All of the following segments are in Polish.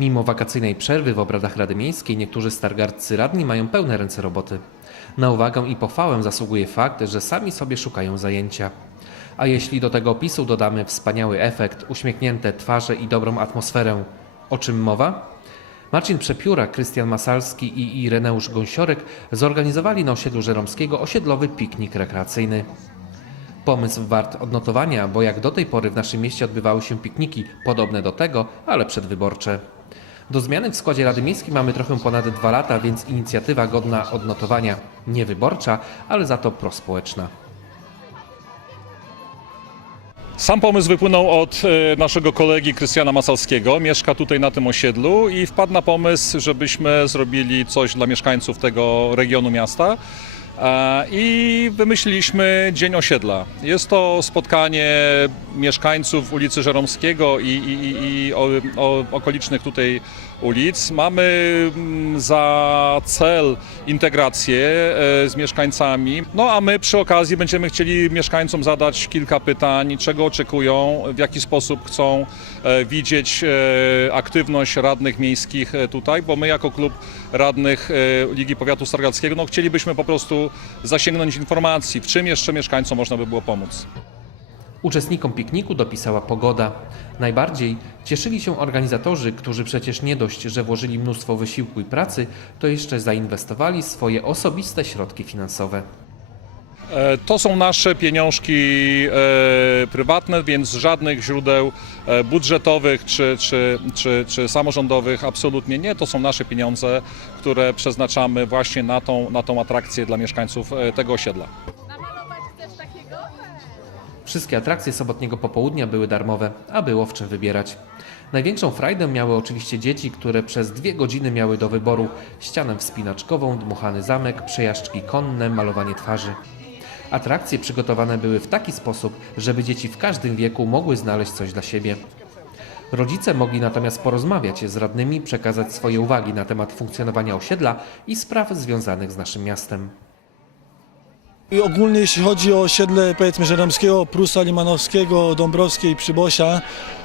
Mimo wakacyjnej przerwy w obradach Rady Miejskiej niektórzy stargardcy radni mają pełne ręce roboty. Na uwagę i pochwałę zasługuje fakt, że sami sobie szukają zajęcia. A jeśli do tego opisu dodamy wspaniały efekt, uśmiechnięte twarze i dobrą atmosferę, o czym mowa? Marcin Przepióra, Krystian Masalski i Ireneusz Gąsiorek zorganizowali na osiedlu Żeromskiego osiedlowy piknik rekreacyjny. Pomysł wart odnotowania, bo jak do tej pory w naszym mieście odbywały się pikniki podobne do tego, ale przedwyborcze. Do zmiany w składzie Rady Miejskiej mamy trochę ponad dwa lata, więc inicjatywa godna odnotowania. Nie wyborcza, ale za to prospołeczna. Sam pomysł wypłynął od e, naszego kolegi Krystiana Masalskiego. Mieszka tutaj na tym osiedlu i wpadł na pomysł, żebyśmy zrobili coś dla mieszkańców tego regionu miasta. E, I wymyśliliśmy Dzień Osiedla. Jest to spotkanie mieszkańców ulicy Żeromskiego i, i, i, o, o, okolicznych tutaj ulic. Mamy mm, za cel integrację e, z mieszkańcami. No a my przy okazji będziemy chcieli mieszkańcom zadać kilka pytań, czego oczekują, w jaki sposób chcą e, widzieć aktywność radnych miejskich tutaj, bo my jako klub radnych Ligi Powiatu Stargardzkiego no, chcielibyśmy po prostu zasięgnąć informacji, w czym jeszcze mieszkańcom można by było pomóc. Uczestnikom pikniku dopisała pogoda. Najbardziej cieszyli się organizatorzy, którzy przecież nie dość, że włożyli mnóstwo wysiłku i pracy, to jeszcze zainwestowali swoje osobiste środki finansowe. E, To są nasze pieniążki e, prywatne, więc żadnych źródeł e, budżetowych czy, czy, czy, czy samorządowych absolutnie nie. To są nasze pieniądze, które przeznaczamy właśnie na tą, na tą atrakcję dla mieszkańców tego osiedla. Wszystkie atrakcje sobotniego popołudnia były darmowe, a było w czym wybierać. Największą frajdę miały oczywiście dzieci, które przez dwie godziny miały do wyboru ścianę wspinaczkową, dmuchany zamek, przejażdżki konne, malowanie twarzy. Atrakcje przygotowane były w taki sposób, żeby dzieci w każdym wieku mogły znaleźć coś dla siebie. Rodzice mogli natomiast porozmawiać z radnymi, przekazać swoje uwagi na temat funkcjonowania osiedla i spraw związanych z naszym miastem. I ogólnie jeśli chodzi o osiedle powiedzmy Żeromskiego, Prusa, Limanowskiego, Dąbrowskiej, Przybosia,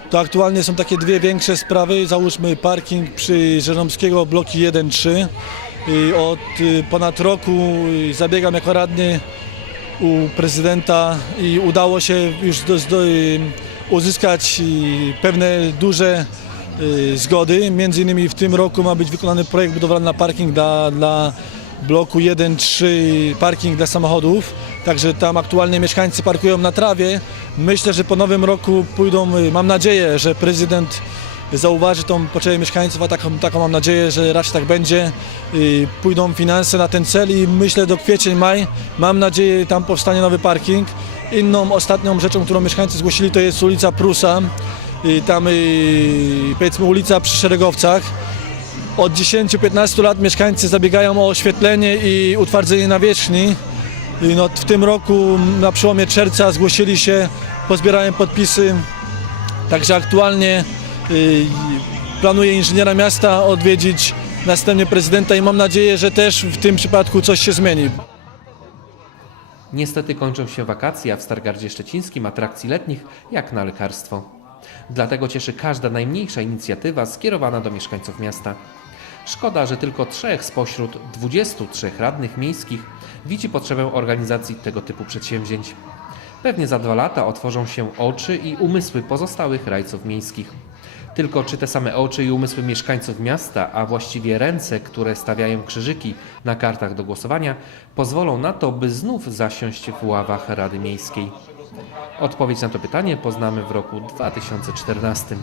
to aktualnie są takie dwie większe sprawy. Załóżmy parking przy Żeromskiego bloki 1-3. I Od y, ponad roku y, zabiegam jako radny u prezydenta i udało się już do, do, y, uzyskać y, pewne duże y, zgody. Między innymi w tym roku ma być wykonany projekt budowlany na parking dla, dla bloku 1-3 parking dla samochodów. Także tam aktualnie mieszkańcy parkują na trawie. Myślę, że po nowym roku pójdą, mam nadzieję, że prezydent zauważy tą potrzebę mieszkańców, a taką, taką mam nadzieję, że raczej tak będzie. Pójdą finanse na ten cel i myślę do kwiecień, maj, mam nadzieję tam powstanie nowy parking. Inną ostatnią rzeczą, którą mieszkańcy zgłosili to jest ulica Prusa. Tam y, powiedzmy ulica przy Szeregowcach. Od 10-15 lat mieszkańcy zabiegają o oświetlenie i utwardzenie nawierzchni. No, w tym roku na przełomie czerwca zgłosili się, pozbierałem podpisy. Także aktualnie planuję inżyniera miasta odwiedzić, następnie prezydenta i mam nadzieję, że też w tym przypadku coś się zmieni. Niestety kończą się wakacje, a w Stargardzie Szczecińskim atrakcji letnich jak na lekarstwo. Dlatego cieszy każda najmniejsza inicjatywa skierowana do mieszkańców miasta. Szkoda, że tylko trzech spośród 23 radnych miejskich widzi potrzebę organizacji tego typu przedsięwzięć. Pewnie za dwa lata otworzą się oczy i umysły pozostałych rajców miejskich. Tylko czy te same oczy i umysły mieszkańców miasta, a właściwie ręce, które stawiają krzyżyki na kartach do głosowania, pozwolą na to, by znów zasiąść w ławach Rady Miejskiej? Odpowiedź na to pytanie poznamy w roku 2014.